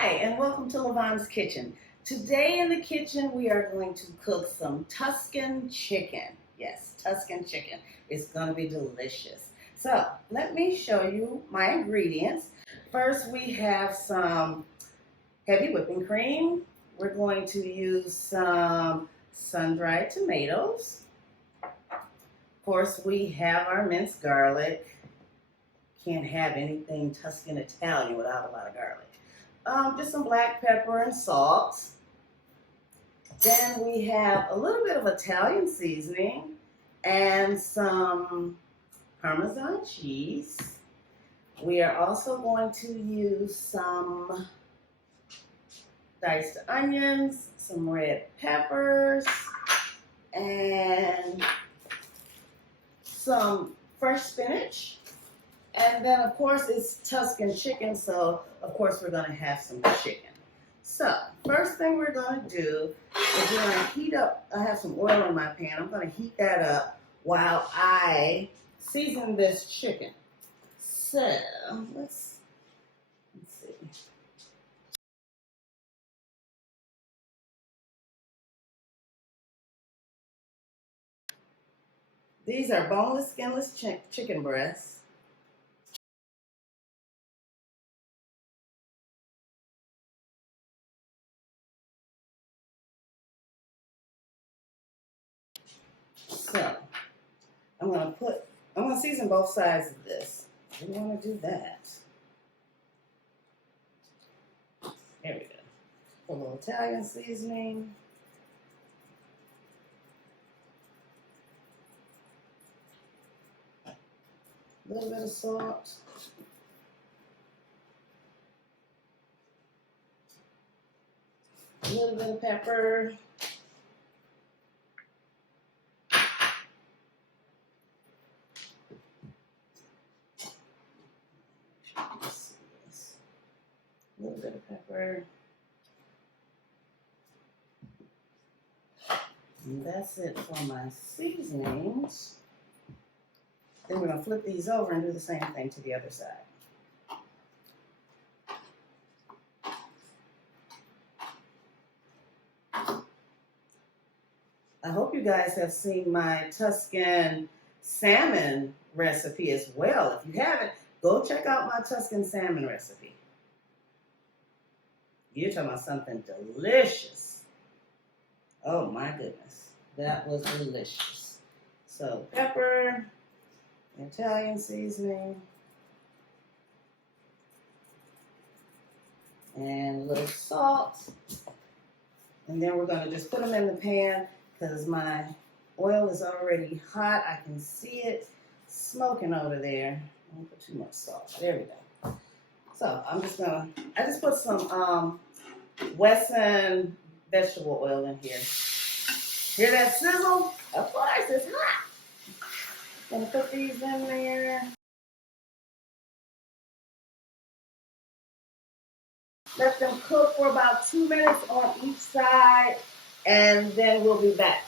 Hi, and welcome to Lavonne's Kitchen. Today in the kitchen, we are going to cook some Tuscan chicken. Yes, Tuscan chicken. It's going to be delicious. So, let me show you my ingredients. First, we have some heavy whipping cream. We're going to use some sun-dried tomatoes. Of course, we have our minced garlic. Can't have anything Tuscan Italian without a lot of garlic. Just some black pepper and salt. Then we have a little bit of Italian seasoning and some Parmesan cheese. We are also going to use some diced onions, some red peppers, and some fresh spinach. And then, of course, it's Tuscan chicken, so, of course, we're going to have some chicken. So, first thing we're going to do is we're going to heat up, I have some oil in my pan. I'm going to heat that up while I season this chicken. So, let's see. These are boneless, skinless chicken breasts. So, I'm going to season both sides of this. We want to do that. There we go. Put a little Italian seasoning. A little bit of salt. A little bit of pepper. A little bit of pepper. And that's it for my seasonings. Then we're going to flip these over and do the same thing to the other side. I hope you guys have seen my Tuscan salmon recipe as well. If you haven't, go check out my Tuscan salmon recipe. You're talking about something delicious. Oh my goodness. That was delicious. So pepper, Italian seasoning, and a little salt. And then we're going to just put them in the pan because my oil is already hot. I can see it smoking over there. I don't put too much salt. There we go. So I just put some Wesson vegetable oil in here. Hear that sizzle? Of course, it's hot. Gonna put these in there. Let them cook for about 2 minutes on each side, and then we'll be back.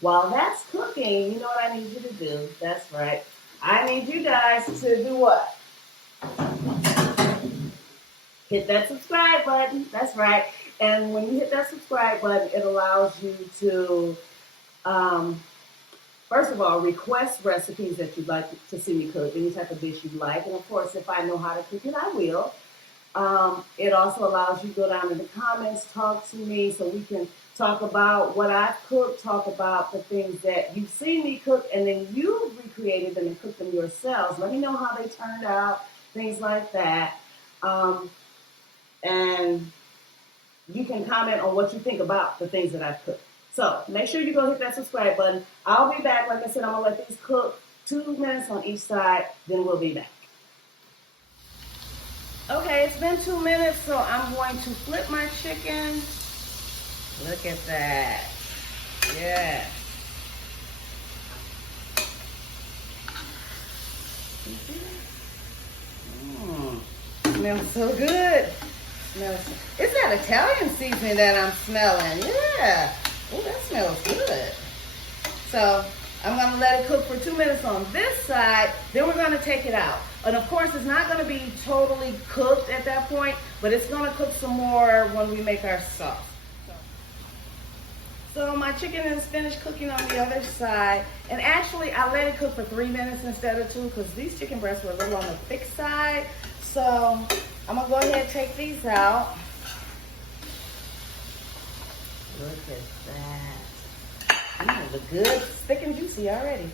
While that's cooking, you know what I need you to do? That's right. I need you guys to do what? Hit that subscribe button. That's right. And when you hit that subscribe button, it allows you to, first of all, request recipes that you'd like to see me cook, any type of dish you like. And of course, if I know how to cook it, I will. It also allows you to go down in the comments, talk to me so we can talk about what I've cooked, talk about the things that you've seen me cook, and then you've recreated them and cooked them yourselves. Let me know how they turned out, things like that. And you can comment on what you think about the things that I've cooked. So make sure you go hit that subscribe button. I'll be back. Like I said, I'm going to let these cook 2 minutes on each side, then we'll be back. Okay, it's been 2 minutes, so I'm going to flip my chicken. Look at that. Yeah. Smells so good. It's that Italian seasoning that I'm smelling. Yeah. Oh, that smells good. So I'm going to let it cook for 2 minutes on this side. Then we're going to take it out. And of course, it's not gonna be totally cooked at that point, but it's gonna cook some more when we make our sauce. So my chicken is finished cooking on the other side. And actually, I let it cook for 3 minutes instead of 2 because these chicken breasts were a little on the thick side. So I'm gonna go ahead and take these out. Look at that. Look good, it's thick and juicy already.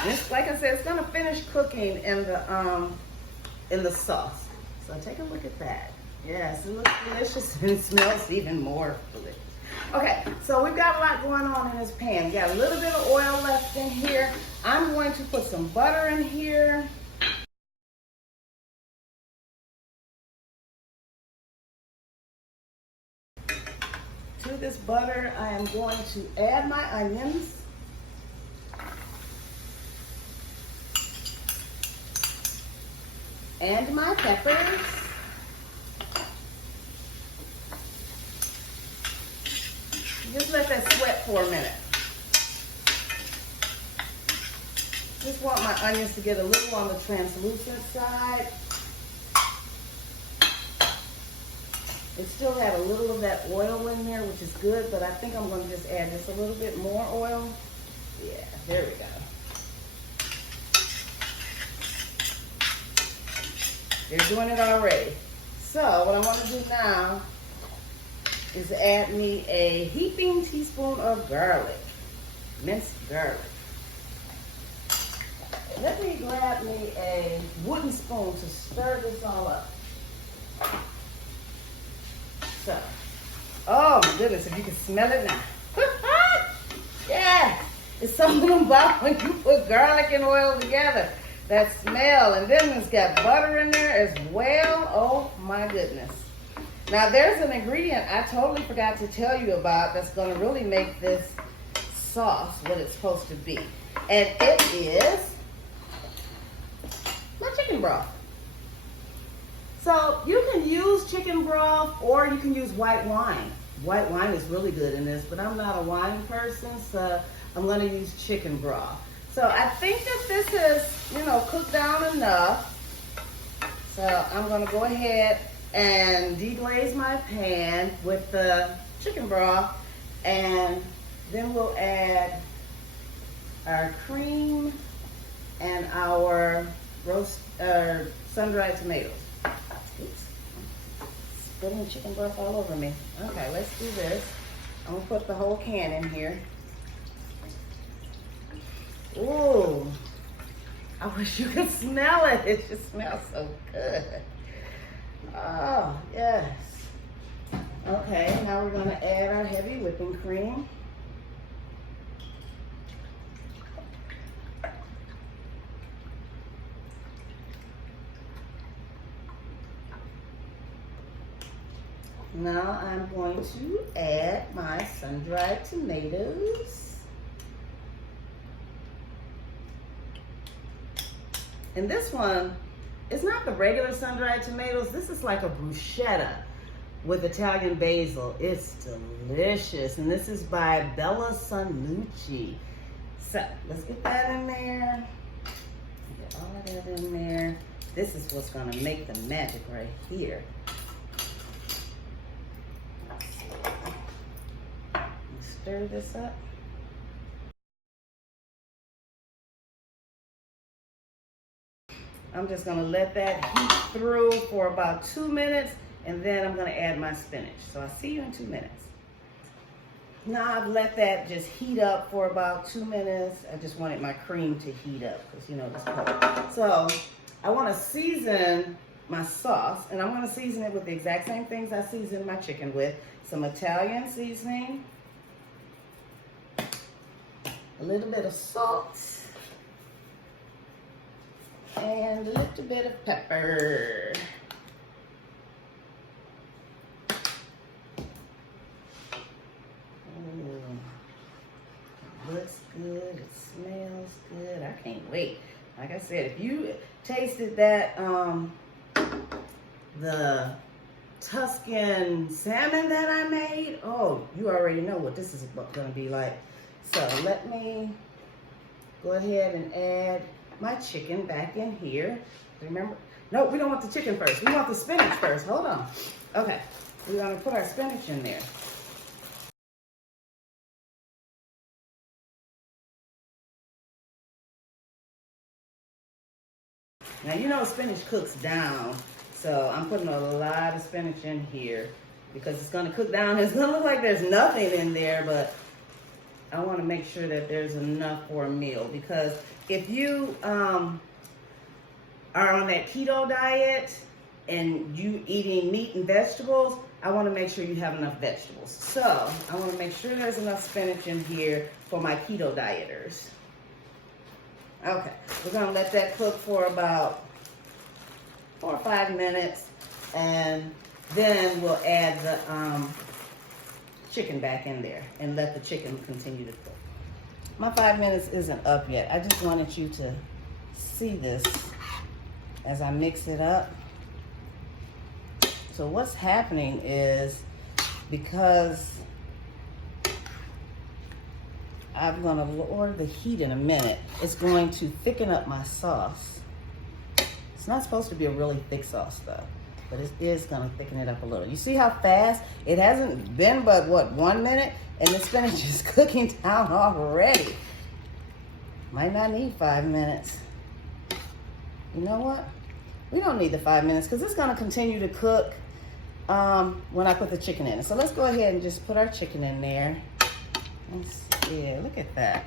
And it's, like I said, it's gonna finish cooking in the sauce. So take a look at that. Yes, it looks delicious and it smells even more delicious. Okay, so we've got a lot going on in this pan. We got a little bit of oil left in here. I'm going to put some butter in here. To this butter, I am going to add my onions. And my peppers. Just let that sweat for a minute. Just want my onions to get a little on the translucent side. It still had a little of that oil in there, which is good, but I think I'm going to just add just a little bit more oil. Yeah, there we go. They're doing it already. So what I want to do now is add me a heaping teaspoon of garlic, minced garlic. Let me grab me a wooden spoon to stir this all up. So, oh my goodness, if you can smell it now. Yeah, it's something about when you put garlic and oil together. That smell, and then it's got butter in there as well. Oh my goodness. Now there's an ingredient I totally forgot to tell you about that's going to really make this sauce what it's supposed to be. And it is my chicken broth. So you can use chicken broth or you can use white wine. White wine is really good in this, but I'm not a wine person, so I'm going to use chicken broth. So I think that this is, cooked down enough. So I'm going to go ahead and deglaze my pan with the chicken broth, and then we'll add our cream and our sun-dried tomatoes. Oops. Spilling chicken broth all over me. Okay, let's do this. I'm going to put the whole can in here. Ooh, I wish you could smell it. It just smells so good. Oh, yes. Okay, now we're going to add our heavy whipping cream. Now I'm going to add my sun-dried tomatoes. And this one, it's not the regular sun-dried tomatoes. This is like a bruschetta with Italian basil. It's delicious. And this is by Bella Sannucci. So let's get that in there. Get all of that in there. This is what's gonna make the magic right here. Stir this up. I'm just gonna let that heat through for about 2 minutes, and then I'm gonna add my spinach. So I'll see you in 2 minutes. Now I've let that just heat up for about 2 minutes. I just wanted my cream to heat up because it's cold. So I wanna season my sauce, and I'm gonna season it with the exact same things I seasoned my chicken with. Some Italian seasoning, a little bit of salt, and a little bit of pepper. Ooh, it looks good, it smells good. I can't wait. Like I said, if you tasted that, the Tuscan salmon that I made. Oh, you already know what this is gonna be like. So let me go ahead and add my chicken back in here. Remember, no, we don't want the chicken first. We want the spinach first. Hold on. Okay, we're gonna put our spinach in there. Now, you know spinach cooks down, so I'm putting a lot of spinach in here because it's going to cook down. It's going to look like there's nothing in there, but I want to make sure that there's enough for a meal, because if you are on that keto diet and you eating meat and vegetables, I want to make sure you have enough vegetables. So I want to make sure there's enough spinach in here for my keto dieters. Okay, we're gonna let that cook for about 4 or 5 minutes, and then we'll add the chicken back in there and let the chicken continue to cook. My 5 minutes isn't up yet. I just wanted you to see this as I mix it up. So what's happening is, because I'm gonna lower the heat in a minute, it's going to thicken up my sauce. It's not supposed to be a really thick sauce though, but it is gonna thicken it up a little. You see how fast? It hasn't been but what, 1 minute, and the spinach is cooking down already. Might not need 5 minutes. You know what? We don't need the 5 minutes because it's gonna continue to cook when I put the chicken in. So let's go ahead and just put our chicken in there. Yeah, look at that.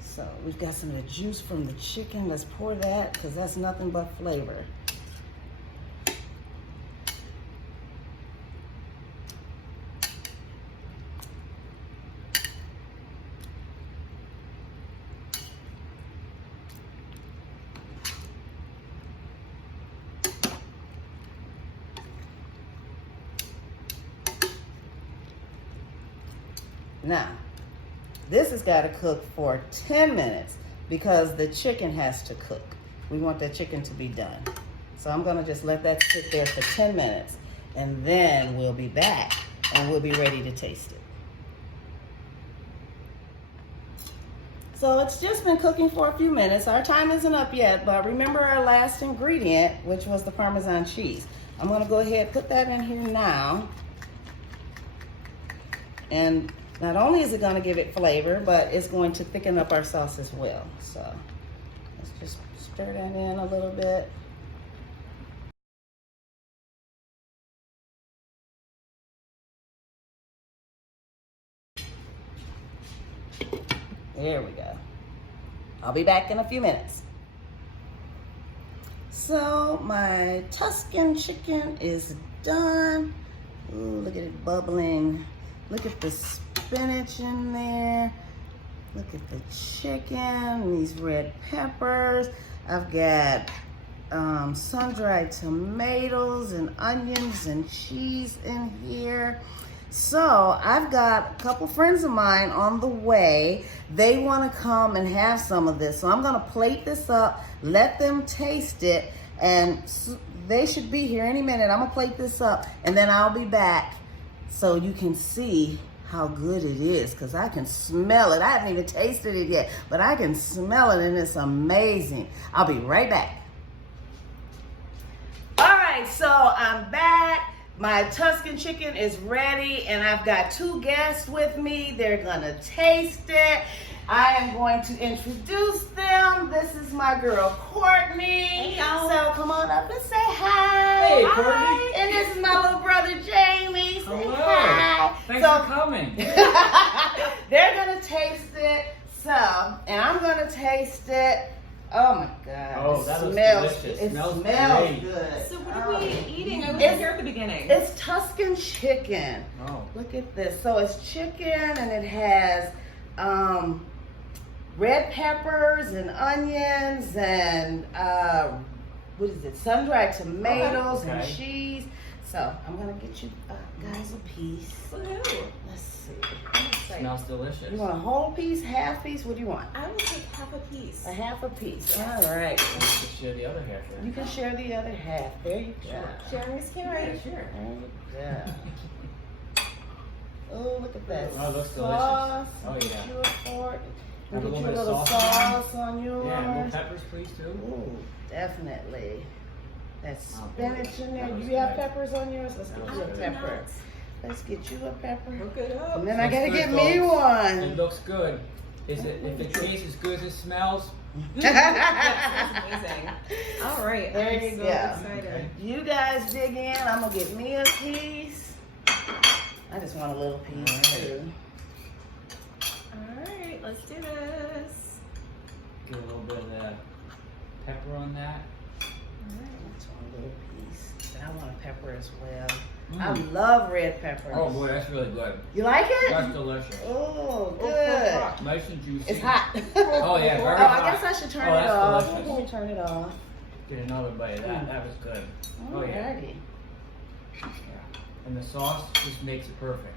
So we've got some of the juice from the chicken. Let's pour that, because that's nothing but flavor. Now, this has got to cook for 10 minutes because the chicken has to cook. We want that chicken to be done. So I'm going to just let that sit there for 10 minutes, and then we'll be back and we'll be ready to taste it. So it's just been cooking for a few minutes. Our time isn't up yet, but remember our last ingredient, which was the Parmesan cheese. I'm going to go ahead and put that in here now. And not only is it going to give it flavor, but it's going to thicken up our sauce as well. So let's just stir that in a little bit. There we go. I'll be back in a few minutes. So my Tuscan chicken is done. Ooh, look at it bubbling. Look at the spinach in there. Look at the chicken, these red peppers. I've got sun-dried tomatoes and onions and cheese in here. So I've got a couple friends of mine on the way. They want to come and have some of this. So I'm going to plate this up, let them taste it, and they should be here any minute. I'm going to plate this up, and then I'll be back so you can see how good it is, because I can smell it. I haven't even tasted it yet, but I can smell it, and it's amazing. I'll be right back. All right, so I'm back. My Tuscan chicken is ready, and I've got 2 guests with me. They're gonna taste it. I am going to introduce them. This is my girl, Courtney. Hey, y'all. So come on up and say hi. Hey, Hi. Courtney. And this is my little brother, Jamie. Say Hello. hi. Thanks for coming. They're gonna taste it. So, and I'm gonna taste it. Oh my God! Oh, it that looks smells. delicious. It Smells smells great. good. So what are we eating? I It's- wasn't here at the beginning. It's Tuscan chicken. Oh. Look at this. So it's chicken, and it has red peppers and onions and what is it? Sun-dried tomatoes and Okay. cheese. So I'm gonna get you guys a piece. Woohoo. Let's see. I'm excited. Smells delicious. You want a whole piece, half piece? What do you want? I will take half a piece. A half a piece. All right. Let's share the other half. Right? You can share the other half. There you go. Sharing is caring. Sure. There you go. Oh, look at that. Oh, it looks sauce. delicious. Oh, yeah. Get you a fork. Have a Get you a little bit little of sauce sauce on yours. Yeah, more peppers, please, too. Ooh, definitely. That's Oh, spinach in there. that Do was you have good. peppers on yours? Let's get That you a was pepper. good. Let's get you a pepper. Hook it up. And then I Looks gotta good, get me folks. one. It looks good. Is it? If it tastes as good as it smells, That's amazing. All right. There I'm you so go. excited. You guys dig in. I'm gonna get me a piece. I just want a little piece All right. too. All right, let's do this. get a little bit of the pepper on that. I just want a little piece. But I want a pepper as well. Mm. I love red peppers. Oh boy, that's really good. You like it? That's delicious. Oh, good. Nice and juicy. It's hot. Oh yeah, very Oh, hot. I guess I should turn Oh, it that's off. delicious. Let me turn it off. Get another bite of that. That was good. Oh yeah. Alrighty. Yeah. And the sauce just makes it perfect.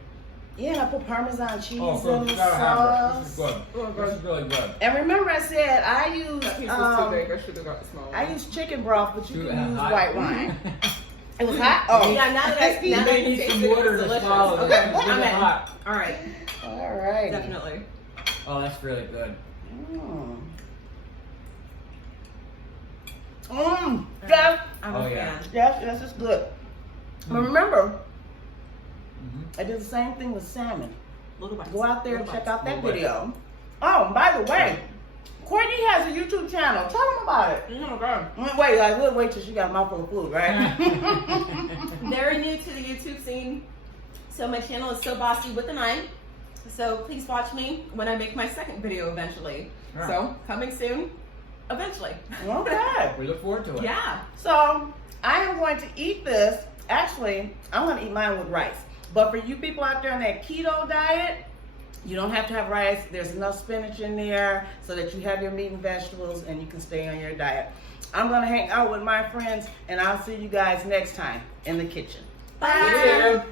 Yeah, and I put Parmesan cheese Oh, in folks, the you gotta have this. This is sauce. good. This is really good. And remember, I said I use That piece was too big. I should have got the small one. I use chicken broth, but you Too can use hot. white wine. It was hot. Oh, Yeah, now that I You now that I may can need taste some it, water it's to delicious. swallow this. Okay, It's I'm really in. hot. All right, all right. definitely. Oh, that's really good. Jeff, I'm Oh, a yeah. fan. Jeff, this is good. But remember, Mm-hmm. I did the same thing with salmon. Little bites. Go out there and Little check bites. out that Little bites. video. Oh, and by the way, Courtney has a YouTube channel. Tell them about it. Oh my god. We'll wait till she got a mouthful of food, right? Very new to the YouTube scene, so my channel is So Bossy with an I. So please watch me when I make my second video eventually. Right. So coming soon, eventually. Okay. We look forward to it. Yeah. So I am going to eat this. Actually, I'm going to eat mine with rice. But for you people out there on that keto diet, you don't have to have rice. There's enough spinach in there so that you have your meat and vegetables and you can stay on your diet. I'm going to hang out with my friends and I'll see you guys next time in the kitchen. Bye. Yeah.